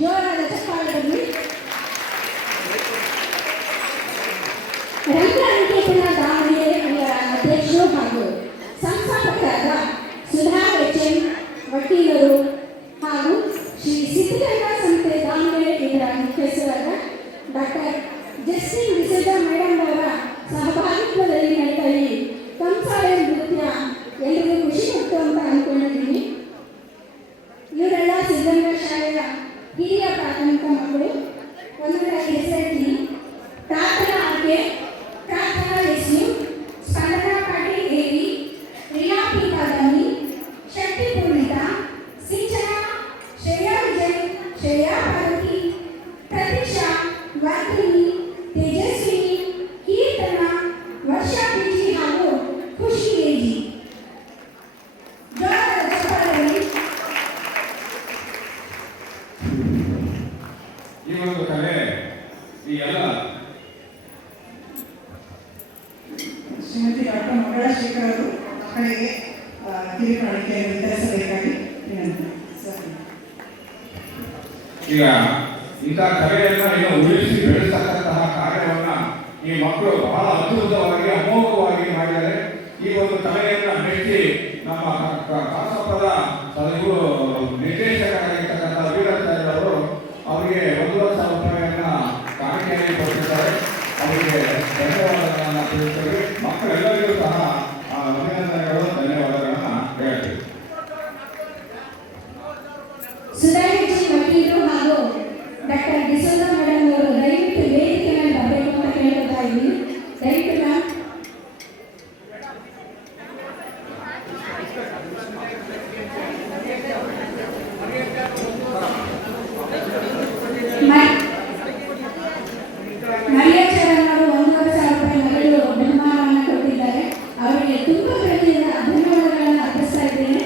ಜೋರಾದ ಚಪ್ಪಾಳೆಯಲ್ಲಿ ರಂಗನಿಕೇತನ ದಾವಣಗೆರೆ ಅಧ್ಯಕ್ಷರು ಹಾಗೂ ಸಂಸ್ಥಾಪಕರಾದ ಸುಧಾ ಎಚ್ಎಂ ವಕೀಲರು ಹಾಗೂ ಶ್ರೀ ಸಿದ್ಧಗಂಗಾ ಸಂಸ್ಥೆ ದಾವಣಗೆರೆ ಇದರ ಮುಖ್ಯಸ್ಥರಾದ ಡಾಕ್ಟರ್ ಜಸ್ಟಿನ್ ಡಿಸೋಜ ಮೇಡಮ್ ಅವರ ಸಹಭಾಗಿತ್ವದಲ್ಲಿ ನಡೆದ ಈ ಕಂಸಾಳೆ ನೃತ್ಯ ಎಲ್ಲರಿಗೂ ಖುಷಿ ಕೊಟ್ಟು ಅಂತ ಅಂದ್ಕೊಂಡಿದ್ದೀನಿ. ಇವರೆಲ್ಲ ಸಿದ್ಧಗಂಗಾ ಶಾಲೆಯ ಹಿರಿಯ ಪ್ರಾಥಮಿಕ ಮಕ್ಕಳು. ಒಂದರಲ್ಲಿ ಹೆಸರಿದ್ದೀನಿ ಪ್ರಾರ್ಥನಾ ಆಕೆ, ಪ್ರಾರ್ಥನಾ ಎಸ್ಯು, ಸ್ಪಂದನಾ ಪಾಟೀಲ್ ದೇವಿ, ರಿಯಾ ಪಿ ಬಾದಾಮಿ, ಶಕ್ತಿ ಪೂರ್ಣಿತಾ, ಸಿಂಚನಾ, ಶ್ರೇಯಾ ವಿಜಯ್, ಶ್ರೇಯಾ ಪಾರ್ವತಿ, ಪ್ರತೀಕ್ಷಾ, ವರ್ಧಿನಿ, ತೇಜಸ್ವಿನಿ, ಕೀರ್ತನ, ವರ್ಷಾ ಬಿಜಿ ಹಾಗೂ ಖುಷಿ ಏಜಿ. ಈ ಒಂದು ಕಲೆ ಈ ಎಲ್ಲ ಶ್ರೀಮತಿ ಡಾಕ್ಟರ್ ಮಂಗಳ ಶೇಖರ್ ಅವರು ಮಕ್ಕಳಿಗೆ ಕಿರುಕಾಣಿಕೆಯನ್ನು ವಿತರಿಸಬೇಕಾಗಿ ವಿನಂತಿ. ಈಗ ಇಂಥ ಕಲೆಯನ್ನ ಇನ್ನು ಉಳಿಸಿ ಬೆಳೆಸತಕ್ಕಂತಹ ಕಾರ್ಯವನ್ನ ಈ ಮಕ್ಕಳು ಬಹಳ ಅದ್ಭುತವಾಗಿ ಅಮೋಘವಾಗಿ ಮಾಡಿದ್ದಾರೆ. ಈ ಒಂದು ಕಲೆಯನ್ನ ಮೆಚ್ಚಿ ನಮ್ಮ ಕಾಸಪ್ಪದ ಇವರು ನಿರ್ದೇಶಕರಾಗಿರ್ತಕ್ಕಂಥ ವೀರಪ್ಪ ಅವರಿಗೆ 1,00,000 ರೂಪಾಯಿಯನ್ನ ಕಾಣಿಕೆಯಾಗಿ ಕೊಟ್ಟಿದ್ದಾರೆ. ಅವರಿಗೆ ಧನ್ಯವಾದಗಳನ್ನು ತಿಳಿಸ್ತೇವೆ. ಮಕ್ಕಳೆಲ್ಲರಿಗೂ ಸಹ ಅಭಿನಂದನೆಗಳು, ಧನ್ಯವಾದಗಳನ್ನು ಹೇಳ್ತೀವಿ. ಸುಧಾ ಎಚ್ ವಕೀಲರು ಹಾಗೂ ಡಾಕ್ಟರ್ ಡಿಸೋಜ ಮೇಡಮ್ ಅವರು ದಯವಿಟ್ಟು ವೇದಿಕೆ ಮೇಲೆ ಬರಬೇಕು ಅಂತ ಕೇಳ್ಕೊತಾ ಇದ್ದೀನಿ. ದಯವಿಟ್ಟು ಮರಿಯಾಚರಣ ಅವರು 1,00,000 ರೂಪಾಯಿ ನಗದು ಬಹುಮಾನವನ್ನು ಕೊಟ್ಟಿದ್ದಾರೆ. ಅವರಿಗೆ ತುಂಬ ಪ್ರೀತಿಯಿಂದ ಧನ್ಯವಾದಗಳನ್ನು ಅರ್ಪಿಸ್ತಾ ಇದ್ದೇನೆ.